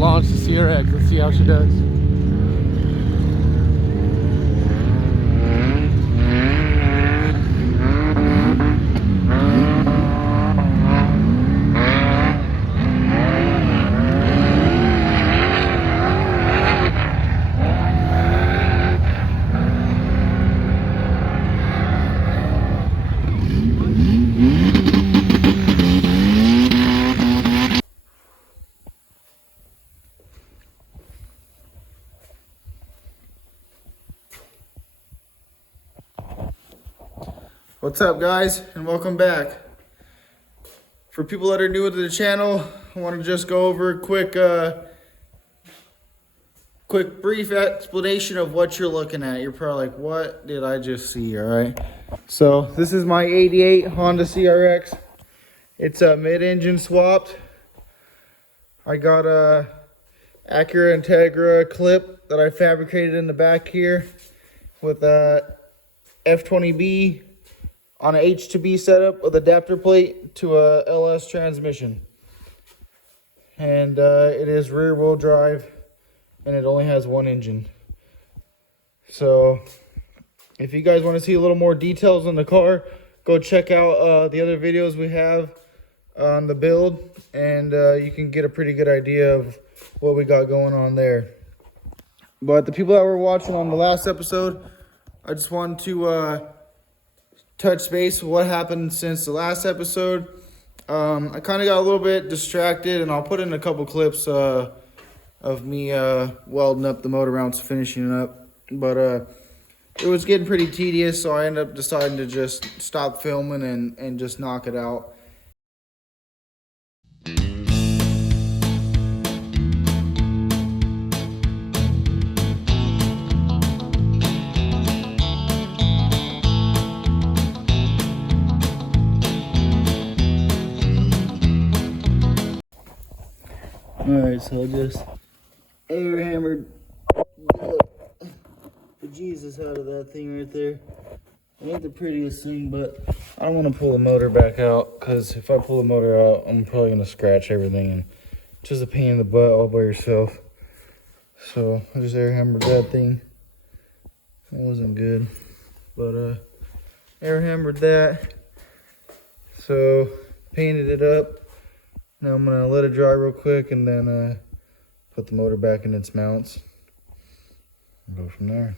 launch the CRX. Let's see how she does. What's up, guys, and welcome back. For people that are new to the channel, I want to just go over a quick brief explanation of what you're looking at. You're probably like, what did I just see? All right, so this is my 88 Honda CRX. It's a mid-engine swapped. I got a Acura Integra clip that I fabricated in the back here with a F20B on an H2B setup with adapter plate to a LS transmission. And it is rear wheel drive, and it only has one engine. So if you guys want to see a little more details on the car, go check out the other videos we have on the build, and you can get a pretty good idea of what we got going on there. But the people that were watching on the last episode, I just wanted to touch base with what happened since the last episode. I kind of got a little bit distracted, and I'll put in a couple clips of me welding up the motor mounts, finishing it up. But it was getting pretty tedious, so I ended up deciding to just stop filming and just knock it out. Alright, so I just air hammered the Jesus out of that thing right there. It ain't the prettiest thing, but I don't want to pull the motor back out, because if I pull the motor out, I'm probably going to scratch everything, and it's just a pain in the butt all by yourself. So I just air hammered that thing. It wasn't good, but air hammered that. So painted it up. Now I'm going to let it dry real quick, and then put the motor back in its mounts and go from there.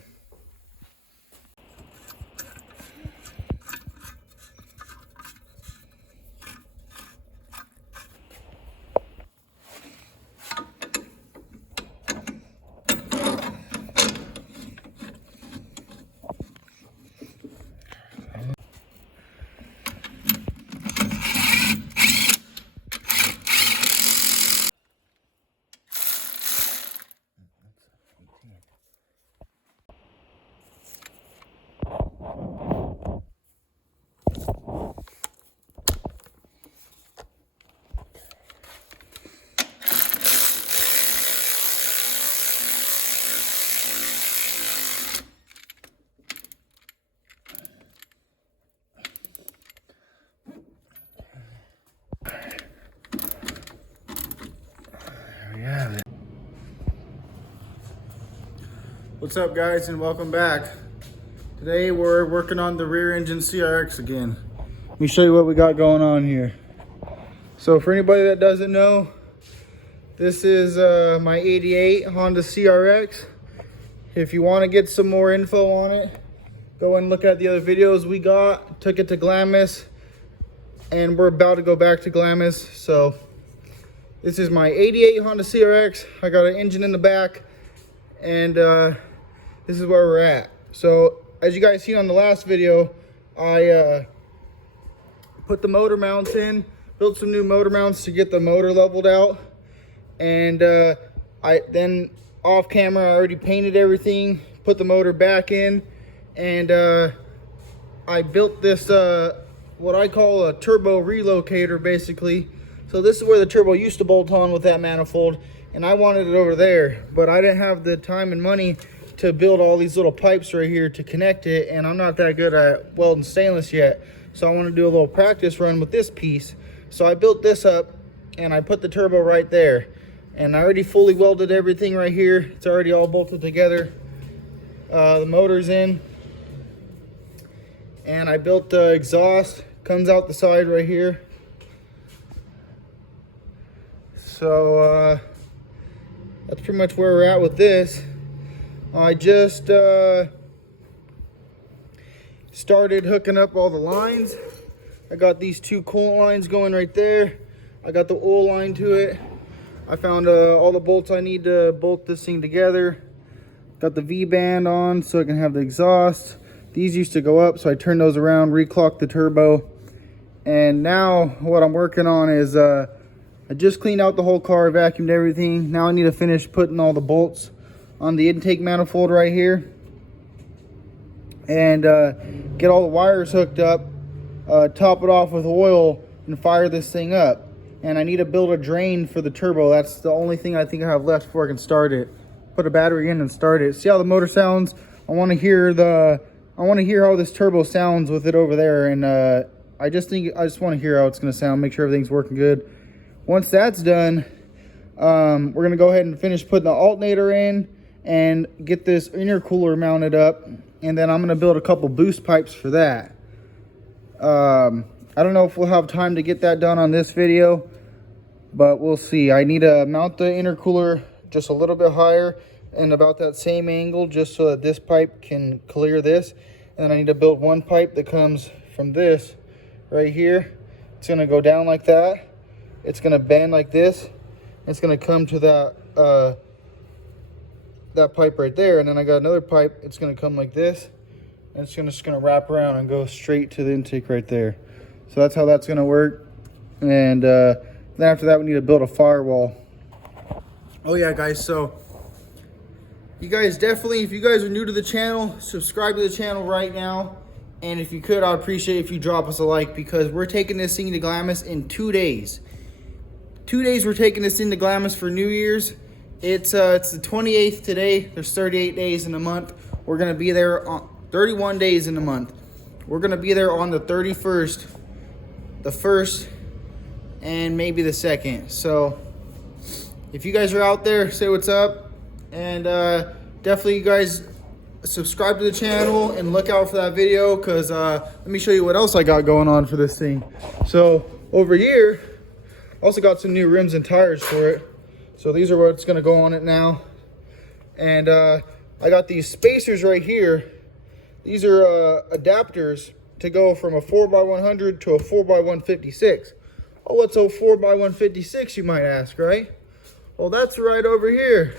What's up, guys, and welcome back. Today we're working on the rear engine CRX again. Let me show you what we got going on here. So for anybody that doesn't know, this is my 88 Honda CRX. If you want to get some more info on it, go and look at the other videos we got. Took it to Glamis, and we're about to go back to Glamis. So this is my 88 Honda CRX. I got an engine in the back, and this is where we're at. So as you guys seen on the last video, I put the motor mounts in, built some new motor mounts to get the motor leveled out, and I then off camera I already painted everything, put the motor back in, and I built this what I call a turbo relocator, basically. So this is where the turbo used to bolt on with that manifold, and I wanted it over there, but I didn't have the time and money to build all these little pipes right here to connect it, and I'm not that good at welding stainless yet, so I want to do a little practice run with this piece. So I built this up, and I put the turbo right there. And I already fully welded everything right here. It's already all bolted together. The motor's in. And I built the exhaust. Comes out the side right here. So that's pretty much where we're at with this. I just started hooking up all the lines. I got these two coolant lines going right there. I got the oil line to it. I found all the bolts I need to bolt this thing together. Got the V-band on so I can have the exhaust. These used to go up, so I turned those around, reclocked the turbo. And now what I'm working on is I just cleaned out the whole car, vacuumed everything. Now I need to finish putting all the bolts on the intake manifold right here. And get all the wires hooked up, top it off with oil, and fire this thing up. And I need to build a drain for the turbo. That's the only thing I think I have left before I can start it. Put a battery in and start it. See how the motor sounds? I want to hear how this turbo sounds with it over there. And I just want to hear how it's going to sound. Make sure everything's working good. Once that's done, we're going to go ahead and finish putting the alternator in and get this intercooler mounted up. And then I'm going to build a couple boost pipes for that. I don't know if we'll have time to get that done on this video, but we'll see. I need to mount the intercooler just a little bit higher and about that same angle just so that this pipe can clear this. And then I need to build one pipe that comes from this right here. It's going to go down like that. It's going to bend like this. It's going to come to that pipe right there. And then I got another pipe. It's going to come like this. And it's just going to wrap around and go straight to the intake right there. So that's how that's going to work. And then after that, we need to build a firewall. Oh yeah, guys, so you guys definitely, if you guys are new to the channel, subscribe to the channel right now. And if you could, I'd appreciate if you drop us a like, because we're taking this thing to Glamis in 2 days. 2 days we're taking this into Glamis for New Year's. It's the 28th today. There's 38 days in a month. We're going to be there on 31 days in a month. We're going to be there on the 31st, the 1st, and maybe the 2nd. So if you guys are out there, say what's up. And definitely you guys subscribe to the channel and look out for that video, because let me show you what else I got going on for this thing. So over here, also got some new rims and tires for it. So these are what's going to go on it now. And I got these spacers right here. These are adapters to go from a 4x100 to a 4x156. Oh, what's a 4x156, you might ask, right? Well, that's right over here.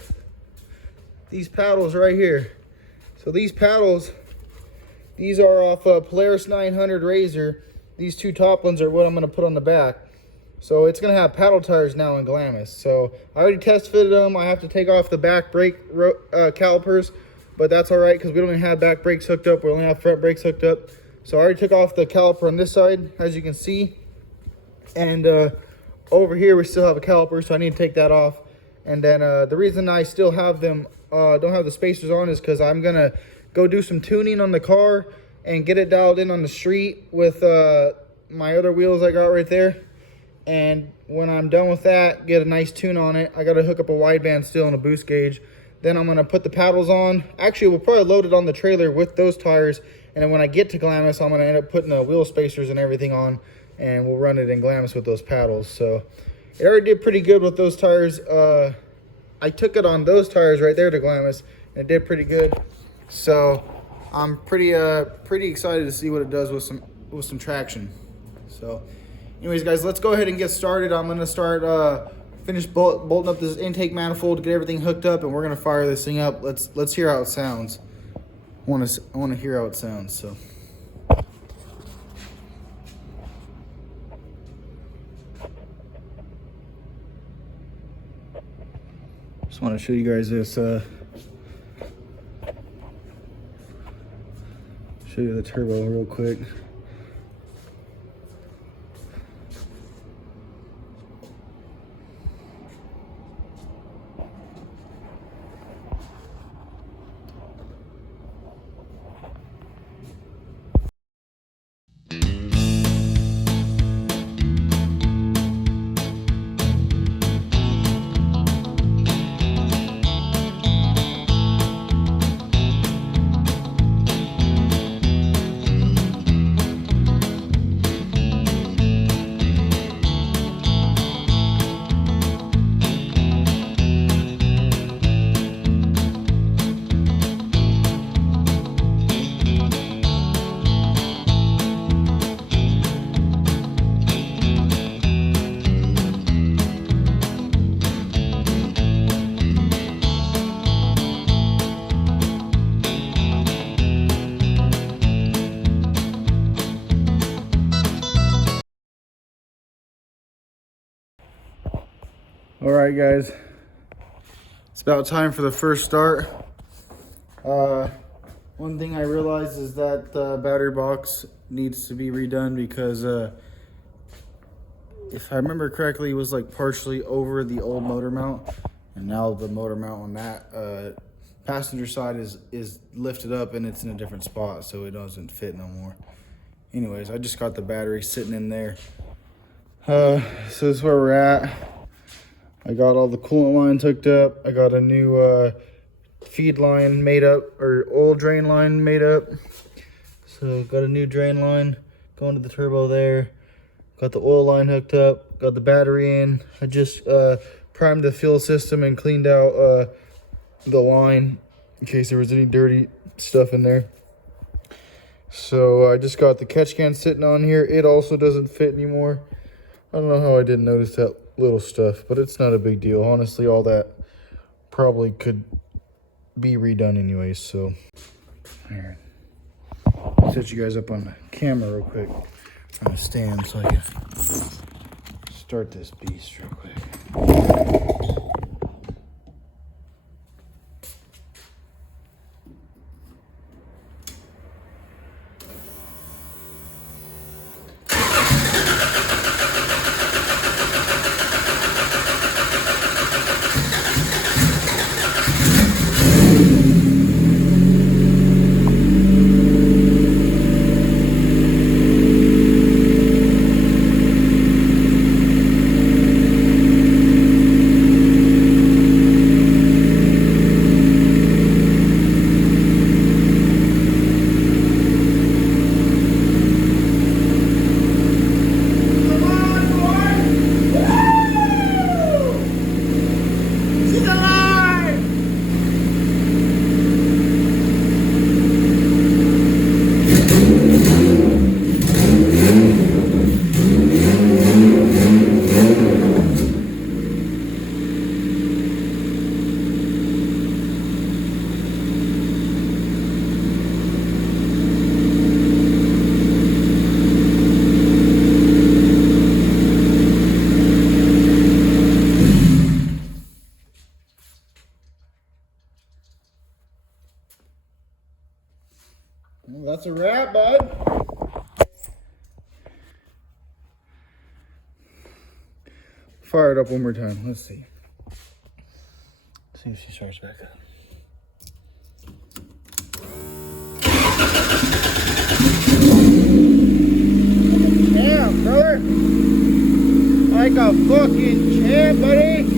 These paddles right here. So these paddles, these are off a Polaris 900 Razor. These two top ones are what I'm going to put on the back. So it's going to have paddle tires now in Glamis. So I already test fitted them. I have to take off the back brake calipers, but that's all right because we don't even have back brakes hooked up. We only have front brakes hooked up. So I already took off the caliper on this side, as you can see. And over here we still have a caliper, so I need to take that off. And then the reason I still have them, don't have the spacers on, is because I'm going to go do some tuning on the car and get it dialed in on the street with my other wheels I got right there. And when I'm done with that, get a nice tune on it. I got to hook up a wideband still and a boost gauge. Then I'm going to put the paddles on. Actually, we'll probably load it on the trailer with those tires. And then when I get to Glamis, I'm going to end up putting the wheel spacers and everything on. And we'll run it in Glamis with those paddles. So it already did pretty good with those tires. I took it on those tires right there to Glamis, and it did pretty good. So I'm pretty excited to see what it does with some traction. So anyways, guys, let's go ahead and get started. I'm going to start finish bolting up this intake manifold to get everything hooked up, and we're going to fire this thing up. Let's hear how it sounds. I want to hear how it sounds. So just want to show you guys this. Show you the turbo real quick. All right, guys. It's about time for the first start. One thing I realized is that the battery box needs to be redone because if I remember correctly, it was like partially over the old motor mount, and now the motor mount on that passenger side is lifted up and it's in a different spot, so it doesn't fit no more. Anyways, I just got the battery sitting in there. So this is where we're at. I got all the coolant lines hooked up. I got a new feed line made up, or oil drain line made up. So got a new drain line going to the turbo there. Got the oil line hooked up. Got the battery in. I just primed the fuel system and cleaned out the line in case there was any dirty stuff in there. So I just got the catch can sitting on here. It also doesn't fit anymore. I don't know how I didn't notice that little stuff, but it's not a big deal. Honestly, all that probably could be redone anyways. So here, set you guys up on the camera real quick. I'm gonna stand so I can start this beast real quick. Well, that's a wrap, bud. Fire it up one more time. Let's see. See if she starts back up. Damn, brother. Like a fucking champ, buddy.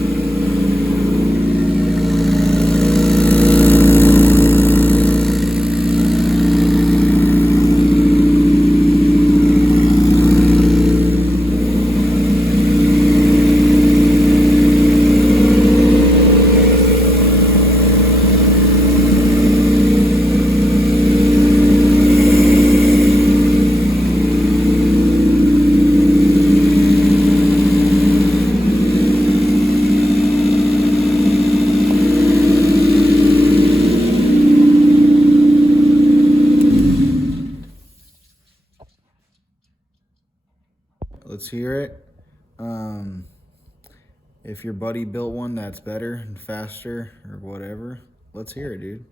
Let's hear it. If your buddy built one that's better and faster or whatever, let's hear it, dude.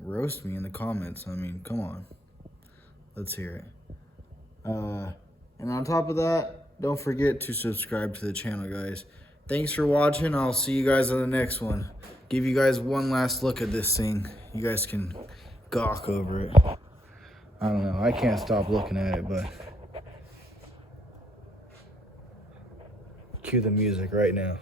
Roast me in the comments. I mean, come on. Let's hear it. And on top of that, don't forget to subscribe to the channel, guys. Thanks for watching. I'll see you guys on the next one. Give you guys one last look at this thing. You guys can gawk over it. I don't know. I can't stop looking at it, but cue the music right now.